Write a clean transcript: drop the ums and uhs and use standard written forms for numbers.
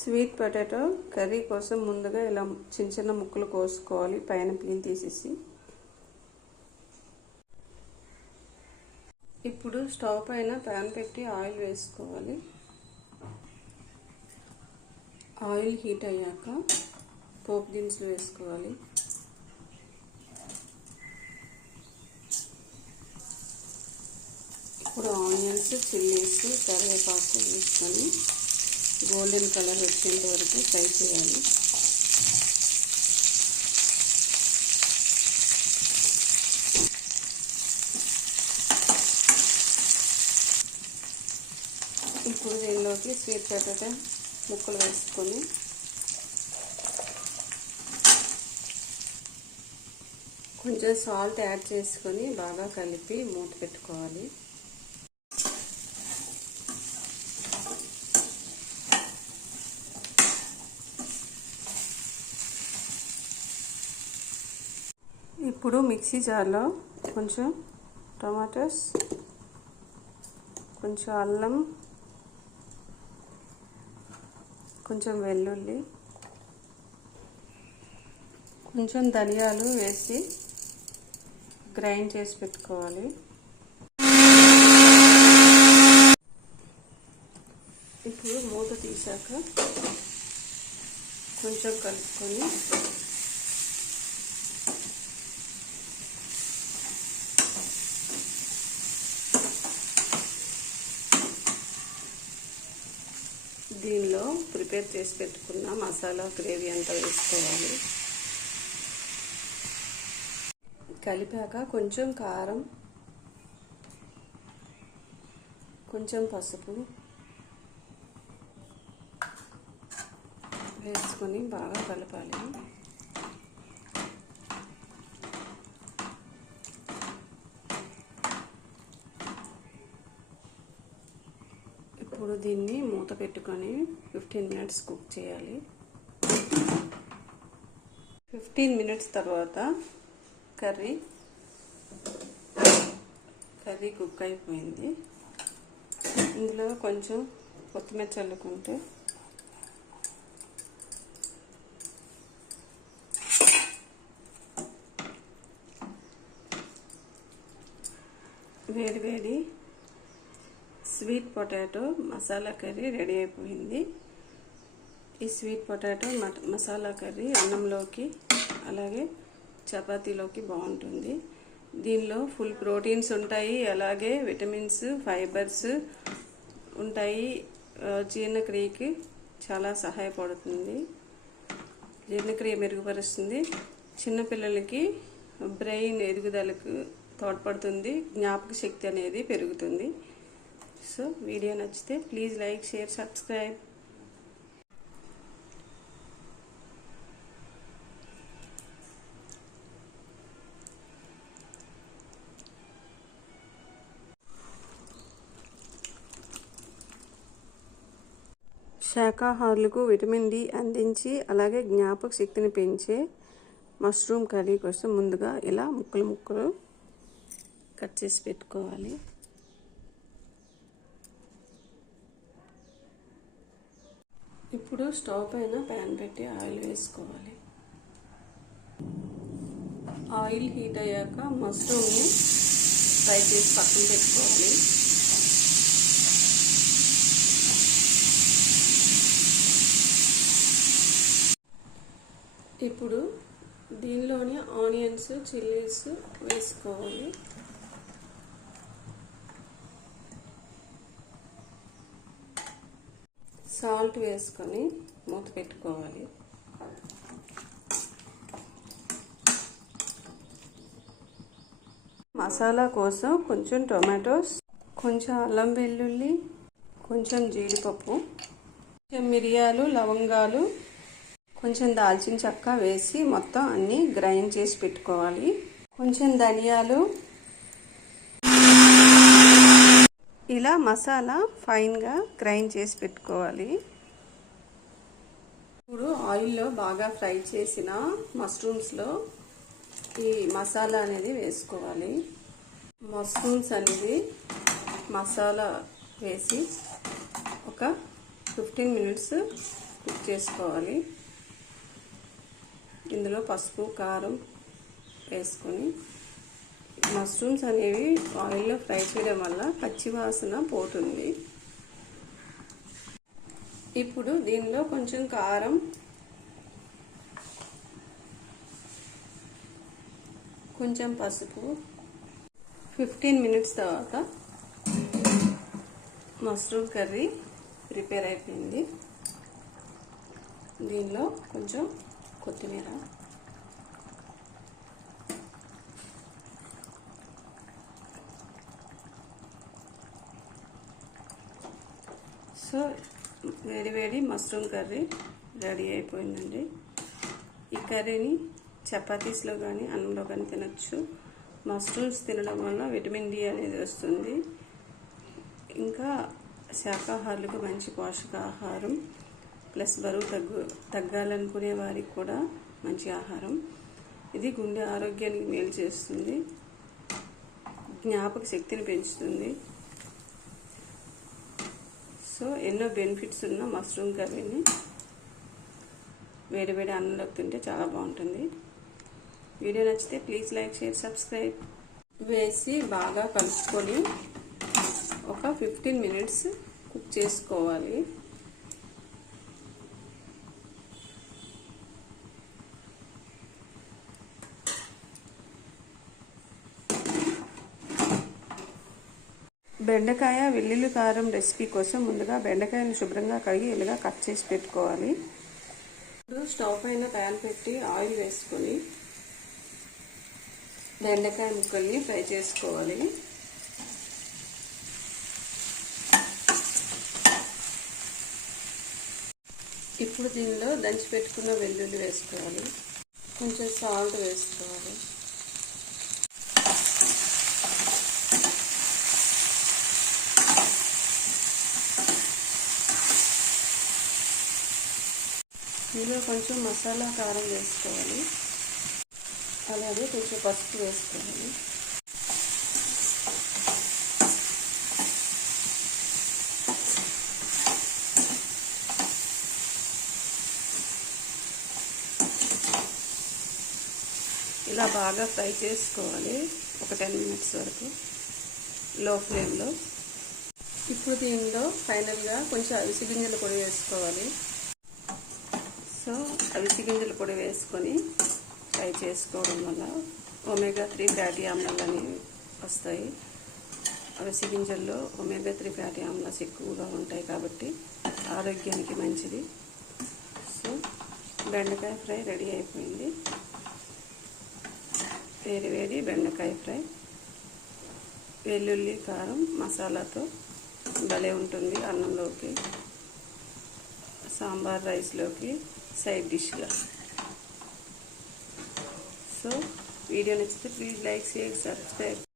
Sweet potato curry కోసం ముందుగా ఇలా చిన్న చిన్న ముక్కలు కోసుకోవాలి, పైన పీల్ తీసేసి. ఇప్పుడు స్టవ్ పైన ప్యాన్ పెట్టి ఆయిల్ వేసుకోవాలి. ఆయిల్ హీట్ అయ్యాక పోపు దినుసులు వేసుకోవాలి. ఇప్పుడు ఆనియన్స్, చిల్లీస్, కరివేపాకు వేసుకొని గోల్డెన్ కలర్ వచ్చేంత వరకు ఫ్రై చేయాలి. ఇప్పుడు దీనిలోకి స్వీట్ పొటాటో ముక్కలు వేసుకొని కొంచెం సాల్ట్ యాడ్ చేసుకొని బాగా కలిపి మూత పెట్టుకోవాలి. ఇప్పుడు మిక్సీ జార్లో కొంచెం టమాటోస్, కొంచెం అల్లం, కొంచెం వెల్లుల్లి, కొంచెం ధనియాలు వేసి గ్రైండ్ చేసి పెట్టుకోవాలి. ఇప్పుడు మూత తీసాక కొంచెం కలుపుకొని దీనిలో ప్రిపేర్ చేసి పెట్టుకున్న మసాలా గ్రేవీ అంతా వేసుకోవాలి. కలిపాక కొంచెం కారం, కొంచెం పసుపు వేసుకొని బాగా కలపాలి. ఇప్పుడు దీన్ని మూత పెట్టుకొని 15 మినిట్స్ కుక్ చేయాలి. 15 మినిట్స్ తర్వాత కర్రీ కుక్ అయిపోయింది. ఇందులో కొంచెం కొత్తిమీర చల్లుకుంటే వేడి sweet potato masala curry ready అయిపోయింది. ఈ స్వీట్ పొటాటో మసాలా కర్రీ అన్నంలోకి అలాగే చపాతీలోకి బాగుంటుంది. దీనిలో ఫుల్ ప్రోటీన్స్ ఉంటాయి, అలాగే విటమిన్స్, ఫైబర్స్ ఉంటాయి. జీర్ణక్రియకి చాలా సహాయపడుతుంది, జీర్ణక్రియ మెరుగుపరుస్తుంది. చిన్నపిల్లలకి బ్రెయిన్ ఎదుగుదలకు తోడ్పడుతుంది, జ్ఞాపక శక్తి అనేది పెరుగుతుంది. సో వీడియో నచ్చితే ప్లీజ్ లైక్, షేర్, సబ్స్క్రైబ్. శాకాహారులకు విటమిన్ డి అందించి అలాగే జ్ఞాపక శక్తిని పెంచే మష్రూమ్ కర్రీ కోసం ముందుగా ఇలా ముక్కలు కట్ చేసి పెట్టుకోవాలి. ఇప్పుడు స్టవ్ పైన ప్యాన్ పెట్టి ఆయిల్ వేసుకోవాలి. ఆయిల్ హీట్ అయ్యాక మష్రూమ్ని ఫ్రై చేసి పక్కన పెట్టుకోవాలి. ఇప్పుడు దీనిలోని ఆనియన్స్, చిల్లీస్ వేసుకోవాలి. సాల్ట్ వేసుకొని మూత పెట్టుకోవాలి. మసాలా కోసం కొంచెం టొమాటోస్, కొంచెం అల్లం వెల్లుల్లి, కొంచెం జీడిపప్పు, కొంచెం మిరియాలు, లవంగాలు, కొంచెం దాల్చిన చెక్క వేసి మొత్తం అన్నీ గ్రైండ్ చేసి పెట్టుకోవాలి. కొంచెం ధనియాలు, ఇలా మసాలా ఫైన్గా గ్రైండ్ చేసి పెట్టుకోవాలి. ఇప్పుడు ఆయిల్లో బాగా ఫ్రై చేసిన మష్రూమ్స్లో ఈ మసాలా అనేది వేసుకోవాలి. మష్రూమ్స్ అనేది మసాలా వేసి ఒక 15 మినిట్స్ కుక్ చేసుకోవాలి. ఇందులో పసుపు, కారం వేసుకొని మష్రూమ్స్ అనేవి ఆయిల్లో ఫ్రై చేయడం వల్ల పచ్చివాసన పోతుంది. ఇప్పుడు దీనిలో కొంచెం కారం, కొంచెం పసుపు 15 మినిట్స్ తర్వాత మష్రూమ్ కర్రీ ప్రిపేర్ అయిపోయింది. దీనిలో కొంచెం కొత్తిమీర, సో వేడి మష్రూమ్ కర్రీ రెడీ అయిపోయిందండి. ఈ కర్రీని చపాతీస్లో కానీ అన్నంలో కానీ తినచ్చు. మష్రూమ్స్ తినడం వల్ల విటమిన్ డి అనేది వస్తుంది. ఇంకా శాకాహారులకు మంచి పోషకాహారం, ప్లస్ బరువు తగ్గాలనుకునే వారికి కూడా మంచి ఆహారం. ఇది గుండె ఆరోగ్యానికి మేలు చేస్తుంది, జ్ఞాపక శక్తిని పెంచుతుంది. సో ఎన్నో బెనిఫిట్స్ ఉన్న మష్రూమ్ కర్రీని వేడి అన్నంలోకి తింటే చాలా బాగుంటుంది. వీడియో నచ్చితే ప్లీజ్ లైక్, షేర్, సబ్స్క్రైబ్. వేసి బాగా కలుపుకొని ఒక 15 మినిట్స్ కుక్ చేసుకోవాలి. బెండకాయ వెల్లుల్లి కారం రెసిపీ కోసం ముందుగా బెండకాయను శుభ్రంగా కడిగి ఇలాగా కట్ చేసి పెట్టుకోవాలి. ఇప్పుడు స్టవ్ పైన ప్యాన్ పెట్టి ఆయిల్ వేసుకొని బెండకాయ ముక్కల్ని ఫ్రై చేసుకోవాలి. ఇప్పుడు దీనిలో దంచి పెట్టుకున్న వెల్లుల్లి వేసుకోవాలి, కొంచెం సాల్ట్ వేసుకోవాలి. ఇందులో కొంచెం మసాలా కారం వేసుకోవాలి, అలాగే కొంచెం పసుపు వేసుకోవాలి. ఇలా బాగా ఫ్రై చేసుకోవాలి ఒక 10 మినిట్స్ వరకు లో ఫ్లేమ్లో. ఇప్పుడు దీనిలో ఫైనల్గా కొంచెం అవిసె గింజల పొడి వేసుకోవాలి. సో అవిసె గింజల పొడి వేసుకొని ఫ్రై చేసుకోవడం వల్ల ఒమేగా-3 ఫ్యాటీ ఆమ్లాలు అనేవి వస్తాయి. అవిసె గింజల్లో ఒమేగా-3 ఫ్యాటీ ఆమ్లాస్ ఎక్కువగా ఉంటాయి కాబట్టి ఆరోగ్యానికి మంచిది. సో బెండకాయ ఫ్రై రెడీ అయిపోయింది. వేడి బెండకాయ ఫ్రై వెల్లుల్లి కారం మసాలాతో భలే ఉంటుంది. అన్నంలోకి, సాంబార్ రైస్లోకి సైడ్ డిష్గా. సో వీడియో నచ్చితే ప్లీజ్ లైక్, షేర్, సబ్స్క్రైబ్.